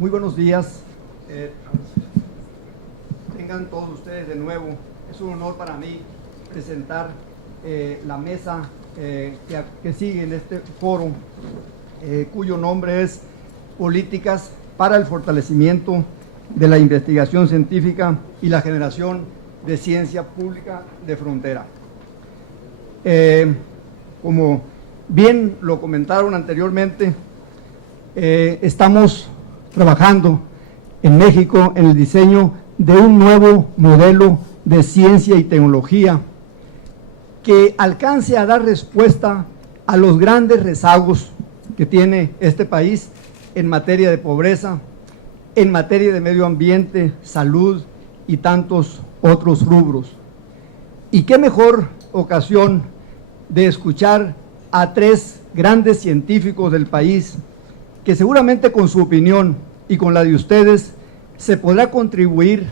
Muy buenos días. Tengan todos ustedes de nuevo. Es un honor para mí presentar la mesa que sigue en este foro, cuyo nombre es Políticas para el Fortalecimiento de la Investigación Científica y la Generación de Ciencia Pública de Frontera. Como bien lo comentaron anteriormente, estamos trabajando en México en el diseño de un nuevo modelo de ciencia y tecnología que alcance a dar respuesta a los grandes rezagos que tiene este país en materia de pobreza, en materia de medio ambiente, salud y tantos otros rubros. Y qué mejor ocasión de escuchar a tres grandes científicos del país que seguramente con su opinión y con la de ustedes se podrá contribuir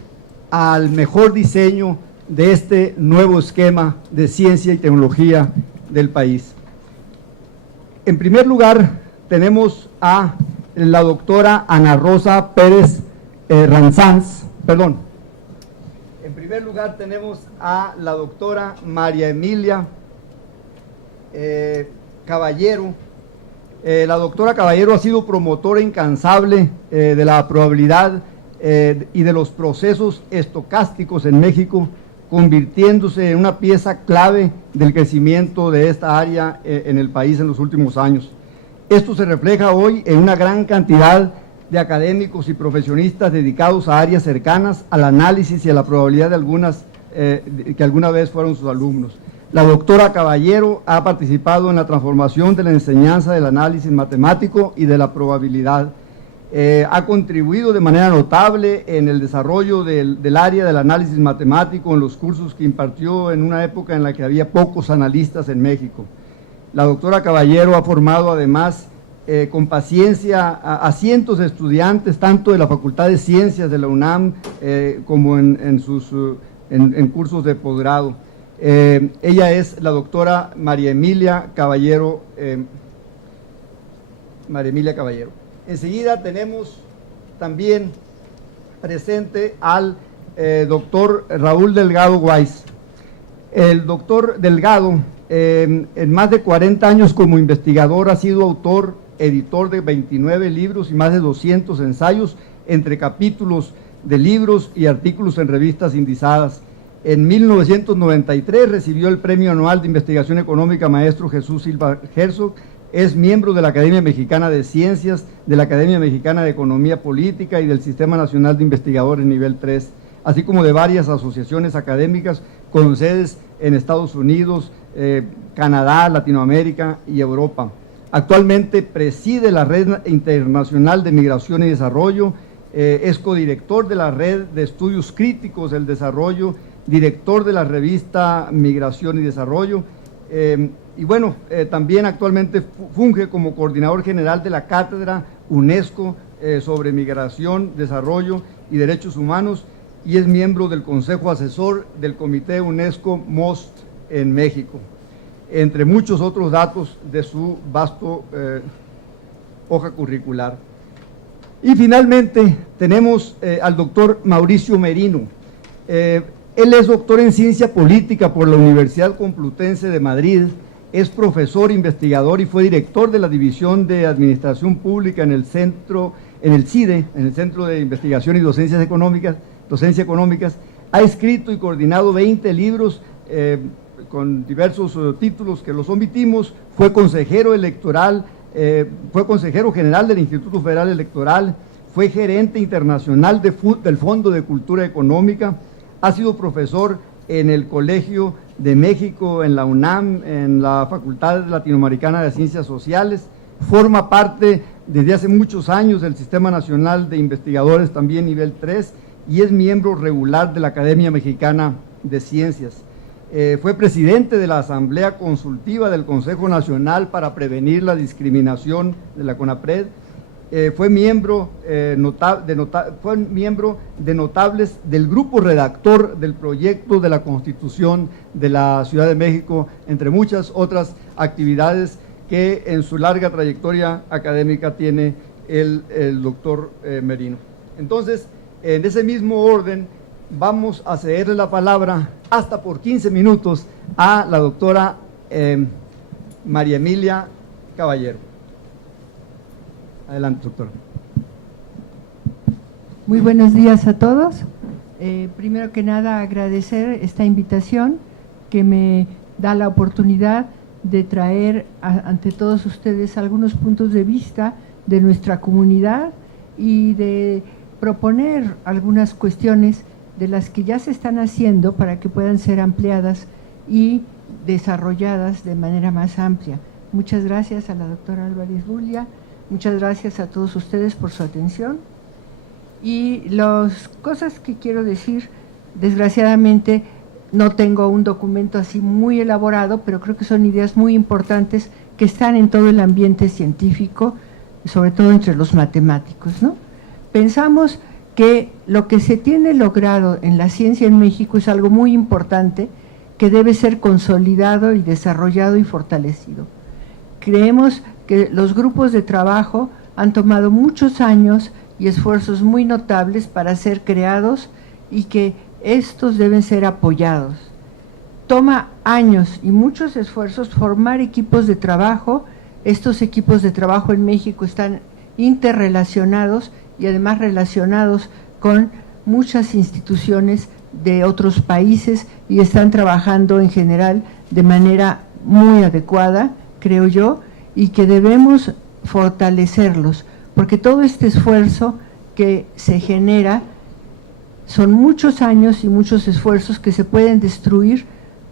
al mejor diseño de este nuevo esquema de ciencia y tecnología del país. En primer lugar, tenemos a la doctora Ana Rosa Pérez Ranzanz, En primer lugar, tenemos a la doctora María Emilia Caballero. La doctora Caballero ha sido promotora incansable de la probabilidad y de los procesos estocásticos en México, convirtiéndose en una pieza clave del crecimiento de esta área en el país en los últimos años. Esto se refleja hoy en una gran cantidad de académicos y profesionistas dedicados a áreas cercanas al análisis y a la probabilidad de algunas que alguna vez fueron sus alumnos. La doctora Caballero ha participado en la transformación de la enseñanza del análisis matemático y de la probabilidad. Ha contribuido de manera notable en el desarrollo del área del análisis matemático en los cursos que impartió en una época en la que había pocos analistas en México. La doctora Caballero ha formado además con paciencia a cientos de estudiantes, tanto de la Facultad de Ciencias de la UNAM como en cursos de posgrado. Ella es la doctora María Emilia Caballero. Enseguida tenemos también presente al doctor Raúl Delgado Weiss. El doctor Delgado, en más de 40 años como investigador, ha sido autor, editor de 29 libros y más de 200 ensayos, entre capítulos de libros y artículos en revistas indizadas. En 1993 recibió el Premio Anual de Investigación Económica Maestro Jesús Silva Herzog. Es miembro de la Academia Mexicana de Ciencias, de la Academia Mexicana de Economía Política y del Sistema Nacional de Investigadores Nivel 3, así como de varias asociaciones académicas con sedes en Estados Unidos, Canadá, Latinoamérica y Europa. Actualmente preside la Red Internacional de Migración y Desarrollo, es codirector de la Red de Estudios Críticos del Desarrollo, director de la revista Migración y Desarrollo, y bueno, también actualmente funge como coordinador general de la Cátedra UNESCO sobre Migración, Desarrollo y Derechos Humanos, y es miembro del Consejo Asesor del Comité UNESCO MOST en México, entre muchos otros datos de su vasto hoja curricular. Y finalmente tenemos al doctor Mauricio Merino. Él es doctor en Ciencia Política por la Universidad Complutense de Madrid, es profesor investigador y fue director de la División de Administración Pública en el CIDE, en el Centro de Investigación y Docencia Económicas. Ha escrito y coordinado 20 libros con diversos títulos que los omitimos. Fue consejero electoral, fue consejero general del Instituto Federal Electoral, fue gerente internacional del Fondo de Cultura Económica, ha sido profesor en el Colegio de México, en la UNAM, en la Facultad Latinoamericana de Ciencias Sociales, forma parte desde hace muchos años del Sistema Nacional de Investigadores, también nivel 3, y es miembro regular de la Academia Mexicana de Ciencias. Fue presidente de la Asamblea Consultiva del Consejo Nacional para Prevenir la Discriminación de la CONAPRED. Fue miembro de notables del grupo redactor del proyecto de la Constitución de la Ciudad de México, entre muchas otras actividades que en su larga trayectoria académica tiene el doctor Merino. Entonces, en ese mismo orden, vamos a cederle la palabra hasta por 15 minutos a la doctora María Emilia Caballero. Adelante, doctora. Muy buenos días a todos. Primero que nada, agradecer esta invitación que me da la oportunidad de traer ante todos ustedes algunos puntos de vista de nuestra comunidad y de proponer algunas cuestiones de las que ya se están haciendo para que puedan ser ampliadas y desarrolladas de manera más amplia. Muchas gracias a la doctora Álvarez Bulla, muchas gracias a todos ustedes por su atención. Y las cosas que quiero decir, desgraciadamente no tengo un documento así muy elaborado, pero creo que son ideas muy importantes que están en todo el ambiente científico, sobre todo entre los matemáticos, ¿no? Pensamos que lo que se tiene logrado en la ciencia en México es algo muy importante que debe ser consolidado y desarrollado y fortalecido. Creemos que los grupos de trabajo han tomado muchos años y esfuerzos muy notables para ser creados y que estos deben ser apoyados. Toma años y muchos esfuerzos formar equipos de trabajo. Estos equipos de trabajo en México están interrelacionados y además relacionados con muchas instituciones de otros países y están trabajando en general de manera muy adecuada, creo yo, y que debemos fortalecerlos, porque todo este esfuerzo que se genera son muchos años y muchos esfuerzos que se pueden destruir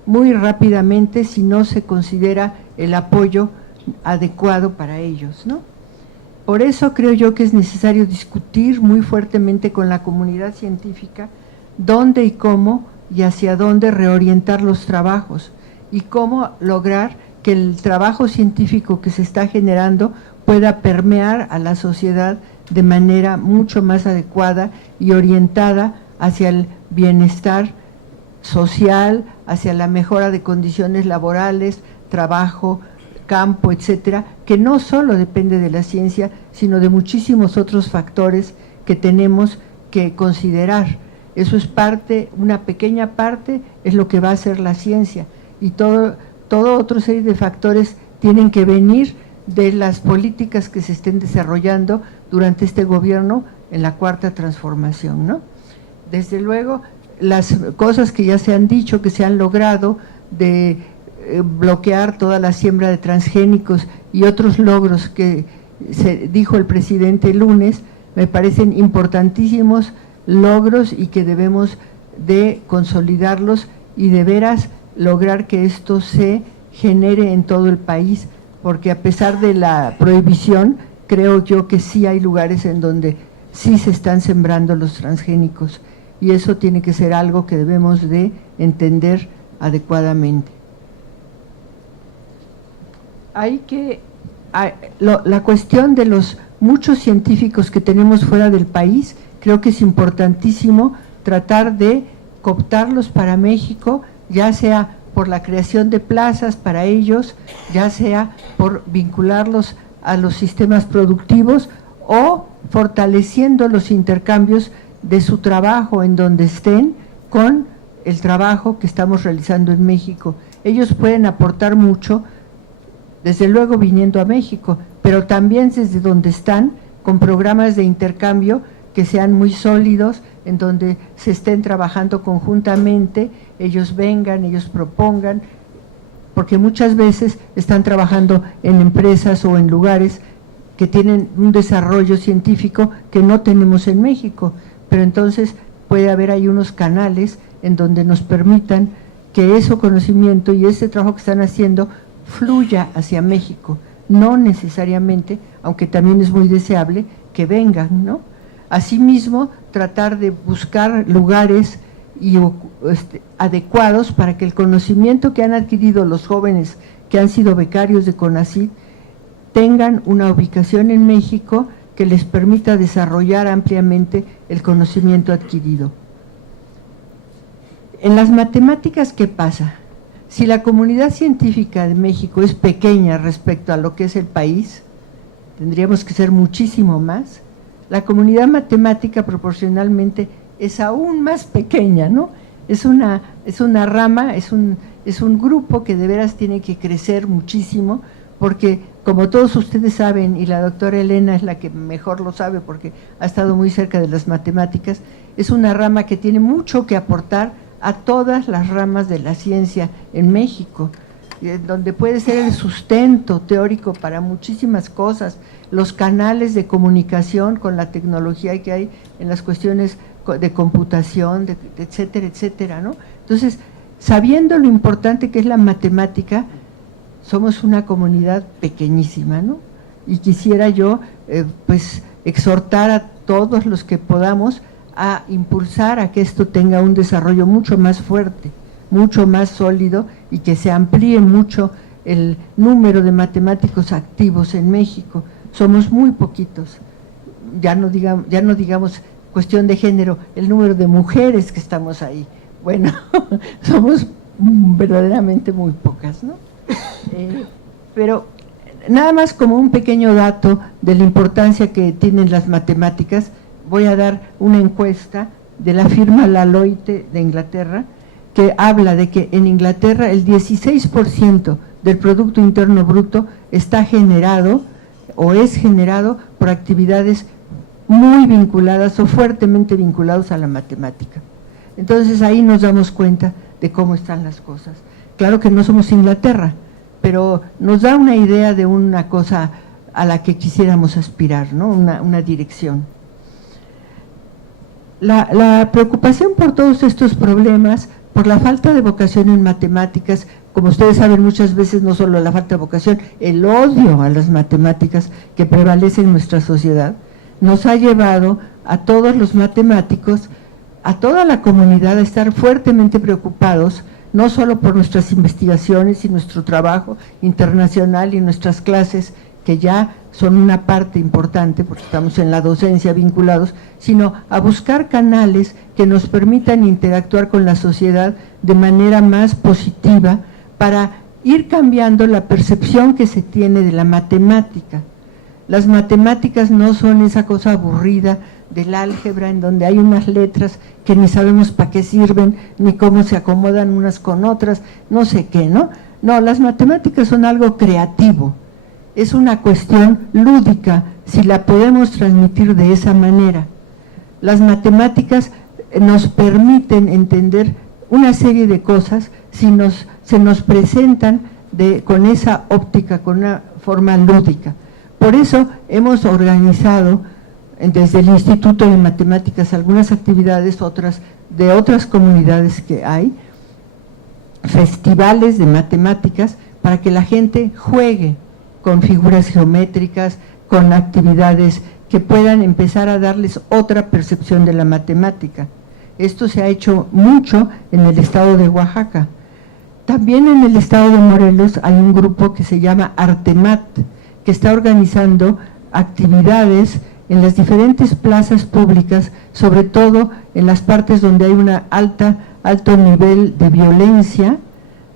muy rápidamente si no se considera el apoyo adecuado para ellos, ¿no? Por eso creo yo que es necesario discutir muy fuertemente con la comunidad científica dónde y cómo y hacia dónde reorientar los trabajos y cómo lograr que el trabajo científico que se está generando pueda permear a la sociedad de manera mucho más adecuada y orientada hacia el bienestar social, hacia la mejora de condiciones laborales, trabajo, campo, etcétera, que no solo depende de la ciencia, sino de muchísimos otros factores que tenemos que considerar. Eso es parte, una pequeña parte es lo que va a hacer la ciencia, y todo otra serie de factores tienen que venir de las políticas que se estén desarrollando durante este gobierno en la Cuarta Transformación, ¿no? Desde luego, las cosas que ya se han dicho, que se han logrado de bloquear toda la siembra de transgénicos y otros logros que se dijo el presidente el lunes, me parecen importantísimos logros y que debemos de consolidarlos y de veras lograr que esto se genere en todo el país, porque a pesar de la prohibición, creo yo que sí hay lugares en donde sí se están sembrando los transgénicos, y eso tiene que ser algo que debemos de entender adecuadamente. La cuestión de los muchos científicos que tenemos fuera del país, creo que es importantísimo tratar de cooptarlos para México, ya sea por la creación de plazas para ellos, ya sea por vincularlos a los sistemas productivos o fortaleciendo los intercambios de su trabajo en donde estén con el trabajo que estamos realizando en México. Ellos pueden aportar mucho, desde luego viniendo a México, pero también desde donde están, con programas de intercambio que sean muy sólidos, en donde se estén trabajando conjuntamente, ellos vengan, ellos propongan, porque muchas veces están trabajando en empresas o en lugares que tienen un desarrollo científico que no tenemos en México, pero entonces puede haber ahí unos canales en donde nos permitan que ese conocimiento y ese trabajo que están haciendo fluya hacia México, no necesariamente, aunque también es muy deseable que vengan, ¿no? Asimismo, tratar de buscar lugares adecuados para que el conocimiento que han adquirido los jóvenes que han sido becarios de CONACYT tengan una ubicación en México que les permita desarrollar ampliamente el conocimiento adquirido. En las matemáticas, ¿qué pasa? Si la comunidad científica de México es pequeña respecto a lo que es el país, tendríamos que ser muchísimo más. La comunidad matemática proporcionalmente es aún más pequeña, ¿no? Es una rama, es un grupo que de veras tiene que crecer muchísimo, porque como todos ustedes saben, y la doctora Elena es la que mejor lo sabe porque ha estado muy cerca de las matemáticas, es una rama que tiene mucho que aportar a todas las ramas de la ciencia en México, donde puede ser el sustento teórico para muchísimas cosas, los canales de comunicación con la tecnología que hay en las cuestiones de computación, etcétera, etcétera, ¿no? Entonces, sabiendo lo importante que es la matemática, somos una comunidad pequeñísima, ¿no? Y quisiera yo, pues, exhortar a todos los que podamos a impulsar a que esto tenga un desarrollo mucho más fuerte, mucho más sólido, y que se amplíe mucho el número de matemáticos activos en México. Somos muy poquitos, ya no digamos cuestión de género, el número de mujeres que estamos ahí. Bueno, somos verdaderamente muy pocas, ¿no? Pero nada más como un pequeño dato de la importancia que tienen las matemáticas, voy a dar una encuesta de la firma Laloite de Inglaterra, que habla de que en Inglaterra el 16% del Producto Interno Bruto está generado o es generado por actividades muy vinculadas o fuertemente vinculadas a la matemática. Entonces ahí nos damos cuenta de cómo están las cosas. Claro que no somos Inglaterra, pero nos da una idea de una cosa a la que quisiéramos aspirar, ¿no? Una dirección. La preocupación por todos estos problemas, por la falta de vocación en matemáticas, como ustedes saben, muchas veces no solo la falta de vocación, el odio a las matemáticas que prevalece en nuestra sociedad, nos ha llevado a todos los matemáticos, a toda la comunidad, a estar fuertemente preocupados, no solo por nuestras investigaciones y nuestro trabajo internacional y nuestras clases, que ya son una parte importante, porque estamos en la docencia vinculados, sino a buscar canales que nos permitan interactuar con la sociedad de manera más positiva para ir cambiando la percepción que se tiene de la matemática. Las matemáticas no son esa cosa aburrida del álgebra en donde hay unas letras que ni sabemos para qué sirven, ni cómo se acomodan unas con otras, no sé qué, ¿no? No, las matemáticas son algo creativo, es una cuestión lúdica, si la podemos transmitir de esa manera. Las matemáticas nos permiten entender una serie de cosas si se nos presentan con esa óptica, con una forma lúdica. Por eso hemos organizado desde el Instituto de Matemáticas algunas actividades, de otras comunidades que hay, festivales de matemáticas, para que la gente juegue con figuras geométricas, con actividades que puedan empezar a darles otra percepción de la matemática. Esto se ha hecho mucho en el estado de Oaxaca. También en el estado de Morelos hay un grupo que se llama Artemat, que está organizando actividades en las diferentes plazas públicas, sobre todo en las partes donde hay un alto nivel de violencia,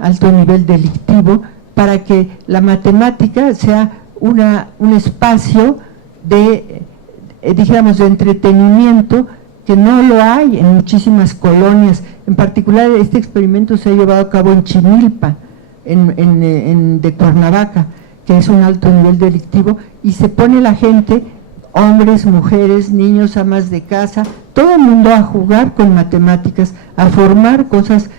alto nivel delictivo, para que la matemática sea un espacio de entretenimiento, que no lo hay en muchísimas colonias. En particular, este experimento se ha llevado a cabo en Chimilpa, de Cuernavaca, que es un alto nivel delictivo, y se pone la gente, hombres, mujeres, niños, amas de casa, todo el mundo a jugar con matemáticas, a formar cosas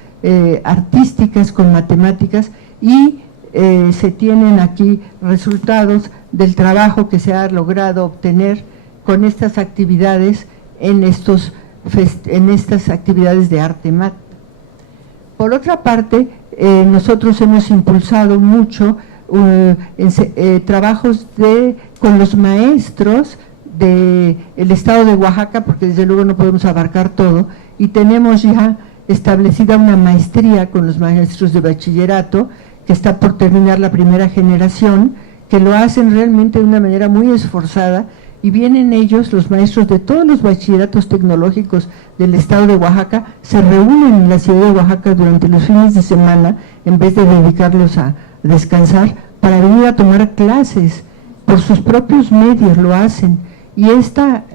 artísticas con matemáticas, y se tienen aquí resultados del trabajo que se ha logrado obtener con estas actividades en estas actividades de Artemat. Por otra parte, nosotros hemos impulsado mucho trabajos con los maestros del estado de Oaxaca, porque desde luego no podemos abarcar todo, y tenemos ya establecida una maestría con los maestros de bachillerato, que está por terminar la primera generación, que lo hacen realmente de una manera muy esforzada, y vienen ellos, los maestros de todos los bachilleratos tecnológicos del estado de Oaxaca, se reúnen en la ciudad de Oaxaca durante los fines de semana, en vez de dedicarlos a descansar, para venir a tomar clases por sus propios medios lo hacen. Y esta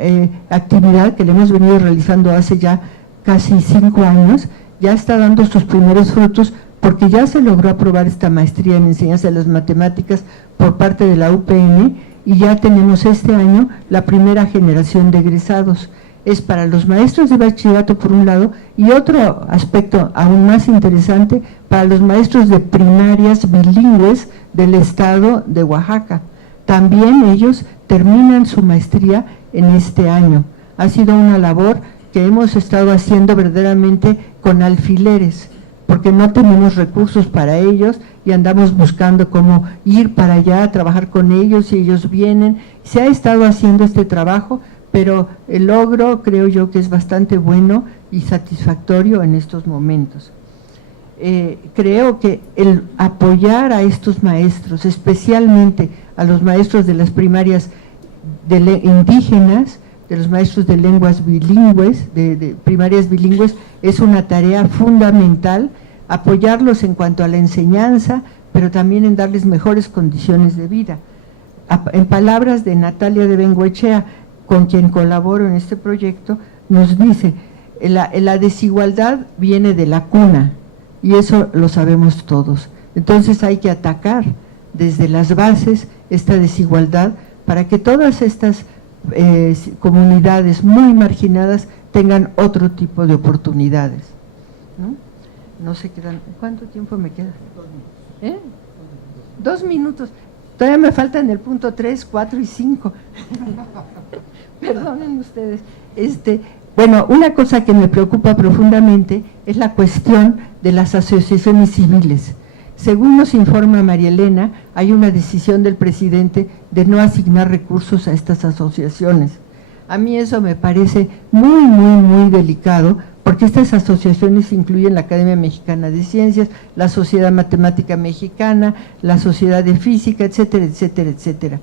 actividad que le hemos venido realizando hace ya casi 5 años, ya está dando sus primeros frutos, porque ya se logró aprobar esta maestría en enseñanza de las matemáticas por parte de la UPN, y ya tenemos este año la primera generación de egresados. Es para los maestros de bachillerato por un lado, y otro aspecto aún más interesante, para los maestros de primarias bilingües del estado de Oaxaca. También ellos terminan su maestría en este año. Ha sido una labor que hemos estado haciendo verdaderamente con alfileres, porque no tenemos recursos para ellos y andamos buscando cómo ir para allá a trabajar con ellos, y ellos vienen. Se ha estado haciendo este trabajo, pero el logro creo yo que es bastante bueno y satisfactorio en estos momentos. Creo que el apoyar a estos maestros, especialmente a los maestros de las primarias indígenas, de los maestros de lenguas bilingües, de primarias bilingües, es una tarea fundamental, apoyarlos en cuanto a la enseñanza, pero también en darles mejores condiciones de vida. En palabras de Natalia de Bengoechea, con quien colaboro en este proyecto, nos dice, la desigualdad viene de la cuna, y eso lo sabemos todos. Entonces hay que atacar desde las bases esta desigualdad para que todas estas comunidades muy marginadas tengan otro tipo de oportunidades, ¿no? Se quedan. ¿Cuánto tiempo me queda? 2 minutos. 2 minutos. Todavía me faltan el punto 3, 4 y 5. Perdonen ustedes. Bueno, una cosa que me preocupa profundamente es la cuestión de las asociaciones civiles. Según nos informa María Elena, hay una decisión del presidente de no asignar recursos a estas asociaciones. A mí eso me parece muy, muy, muy delicado, porque estas asociaciones incluyen la Academia Mexicana de Ciencias, la Sociedad Matemática Mexicana, la Sociedad de Física, etcétera, etcétera, etcétera.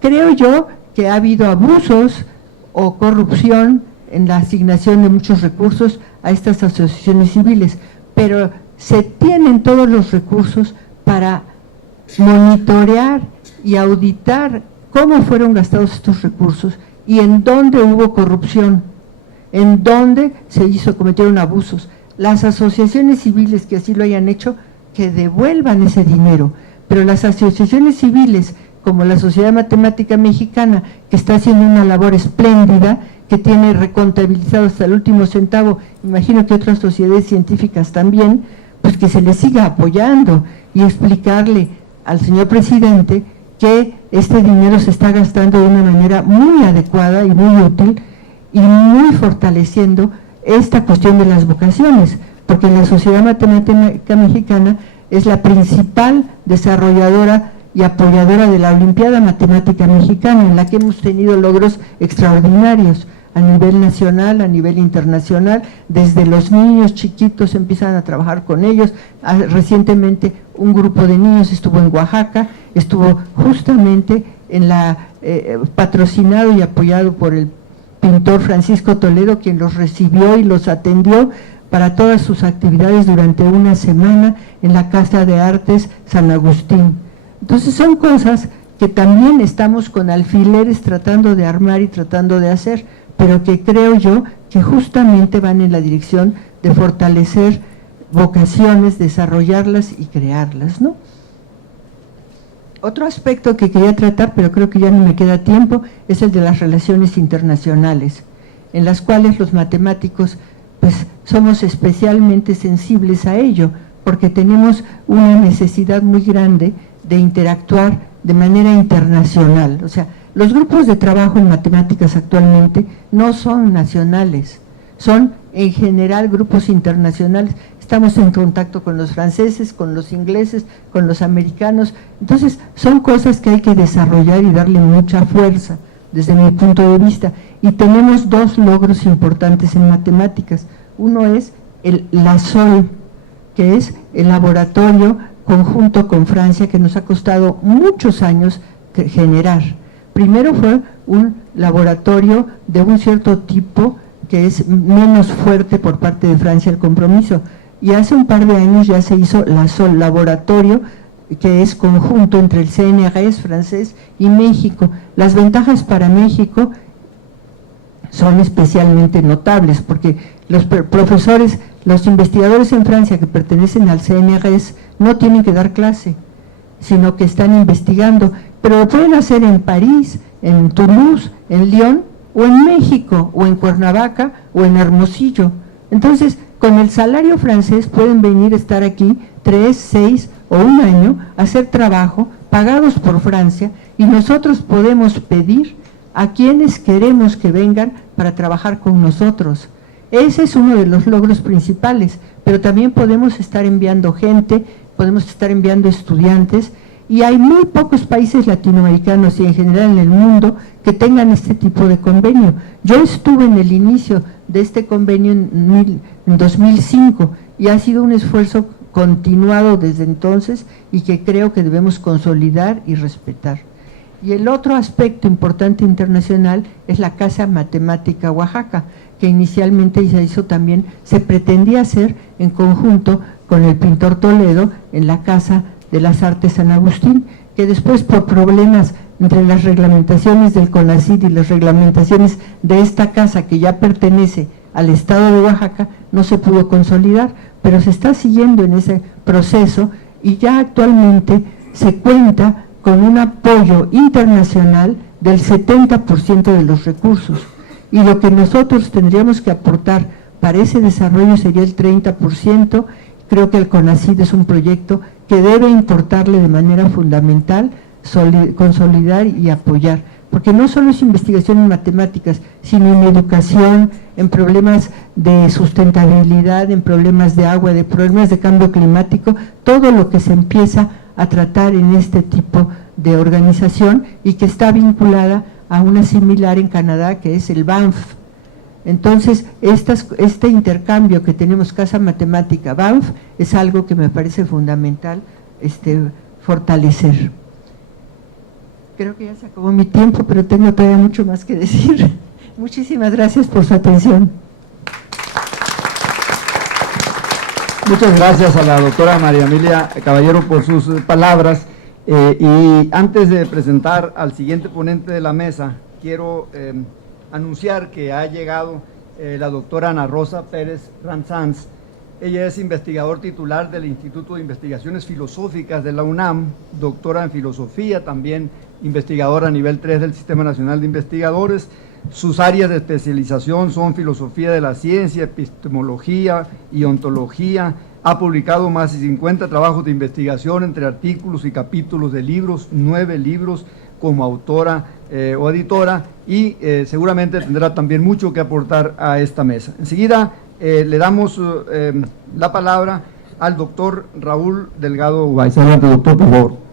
Creo yo que ha habido abusos o corrupción en la asignación de muchos recursos a estas asociaciones civiles, pero se tienen todos los recursos para monitorear y auditar cómo fueron gastados estos recursos y en dónde hubo corrupción, en dónde cometieron abusos. Las asociaciones civiles que así lo hayan hecho, que devuelvan ese dinero, pero las asociaciones civiles como la Sociedad Matemática Mexicana, que está haciendo una labor espléndida, que tiene recontabilizado hasta el último centavo, imagino que otras sociedades científicas también, pues que se les siga apoyando y explicarle al señor presidente que este dinero se está gastando de una manera muy adecuada y muy útil, y muy fortaleciendo esta cuestión de las vocaciones, porque la Sociedad Matemática Mexicana es la principal desarrolladora y apoyadora de la Olimpiada Matemática Mexicana, en la que hemos tenido logros extraordinarios a nivel nacional, a nivel internacional. Desde los niños chiquitos empiezan a trabajar con ellos. Recientemente un grupo de niños estuvo en Oaxaca, estuvo justamente en patrocinado y apoyado por el pintor Francisco Toledo, quien los recibió y los atendió para todas sus actividades durante una semana en la Casa de Artes San Agustín. Entonces son cosas que también estamos con alfileres tratando de armar y tratando de hacer, pero que creo yo que justamente van en la dirección de fortalecer vocaciones, desarrollarlas y crearlas, ¿no? Otro aspecto que quería tratar, pero creo que ya no me queda tiempo, es el de las relaciones internacionales, en las cuales los matemáticos pues somos especialmente sensibles a ello, porque tenemos una necesidad muy grande de interactuar de manera internacional. O sea, los grupos de trabajo en matemáticas actualmente no son nacionales, son en general grupos internacionales. Estamos en contacto con los franceses, con los ingleses, con los americanos. Entonces, son cosas que hay que desarrollar y darle mucha fuerza, desde mi punto de vista. Y tenemos 2 logros importantes en matemáticas. Uno es el LASOL, que es el laboratorio conjunto con Francia, que nos ha costado muchos años generar. Primero fue un laboratorio de un cierto tipo que es menos fuerte por parte de Francia el compromiso, y hace un par de años ya se hizo LASOL, laboratorio que es conjunto entre el CNRS francés y México. Las ventajas para México son especialmente notables, porque los profesores, los investigadores en Francia que pertenecen al CNRS no tienen que dar clase, sino que están investigando, pero lo pueden hacer en París, en Toulouse, en Lyon, o en México, o en Cuernavaca, o en Hermosillo. Entonces, con el salario francés pueden venir a estar aquí 3, 6 o 1 año, a hacer trabajo pagados por Francia, y nosotros podemos pedir a quienes queremos que vengan para trabajar con nosotros. Ese es uno de los logros principales, pero también podemos estar enviando gente, podemos estar enviando estudiantes, y hay muy pocos países latinoamericanos y en general en el mundo que tengan este tipo de convenio. Yo estuve en el inicio de este convenio en 2005 y ha sido un esfuerzo continuado desde entonces y que creo que debemos consolidar y respetar. Y el otro aspecto importante internacional es la Casa Matemática Oaxaca, que inicialmente se hizo también, se pretendía hacer en conjunto con el pintor Toledo en la Casa de las Artes San Agustín, que después por problemas entre las reglamentaciones del CONACYT y las reglamentaciones de esta casa que ya pertenece al estado de Oaxaca, no se pudo consolidar, pero se está siguiendo en ese proceso y ya actualmente se cuenta con un apoyo internacional del 70% de los recursos, y lo que nosotros tendríamos que aportar para ese desarrollo sería el 30%. Creo que el CONACYT es un proyecto que debe importarle de manera fundamental, consolidar y apoyar, porque no solo es investigación en matemáticas, sino en educación, en problemas de sustentabilidad, en problemas de agua, de problemas de cambio climático, todo lo que se empieza a tratar en este tipo de organización y que está vinculada a una similar en Canadá que es el Banff. Entonces, este intercambio que tenemos Casa Matemática Banff es algo que me parece fundamental fortalecer. Creo que ya se acabó mi tiempo, pero tengo todavía mucho más que decir. Muchísimas gracias por su atención. Muchas gracias a la doctora María Emilia Caballero por sus palabras. Y antes de presentar al siguiente ponente de la mesa, quiero anunciar que ha llegado la doctora Ana Rosa Pérez Ranzanz. Ella es investigador titular del Instituto de Investigaciones Filosóficas de la UNAM, doctora en filosofía, también investigadora a nivel 3 del Sistema Nacional de Investigadores. Sus áreas de especialización son filosofía de la ciencia, epistemología y ontología. Ha publicado más de 50 trabajos de investigación entre artículos y capítulos de libros, 9 libros como autora o editora, y seguramente tendrá también mucho que aportar a esta mesa. Enseguida le damos la palabra al doctor Raúl Delgado Weiss. Adelante, doctor, por favor.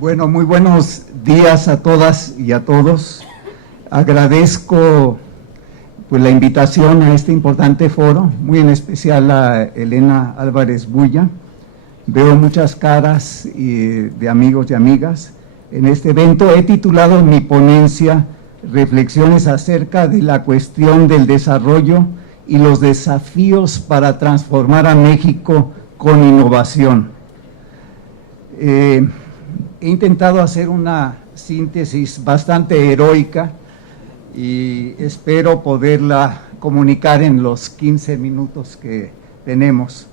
Bueno, muy buenos días a todas y a todos. Agradezco pues la invitación a este importante foro, muy en especial a Elena Álvarez Bulla. Veo muchas caras de amigos y amigas en este evento. He titulado mi ponencia Reflexiones acerca de la cuestión del desarrollo y los desafíos para transformar a México con innovación. He intentado hacer una síntesis bastante heroica y espero poderla comunicar en los 15 minutos que tenemos.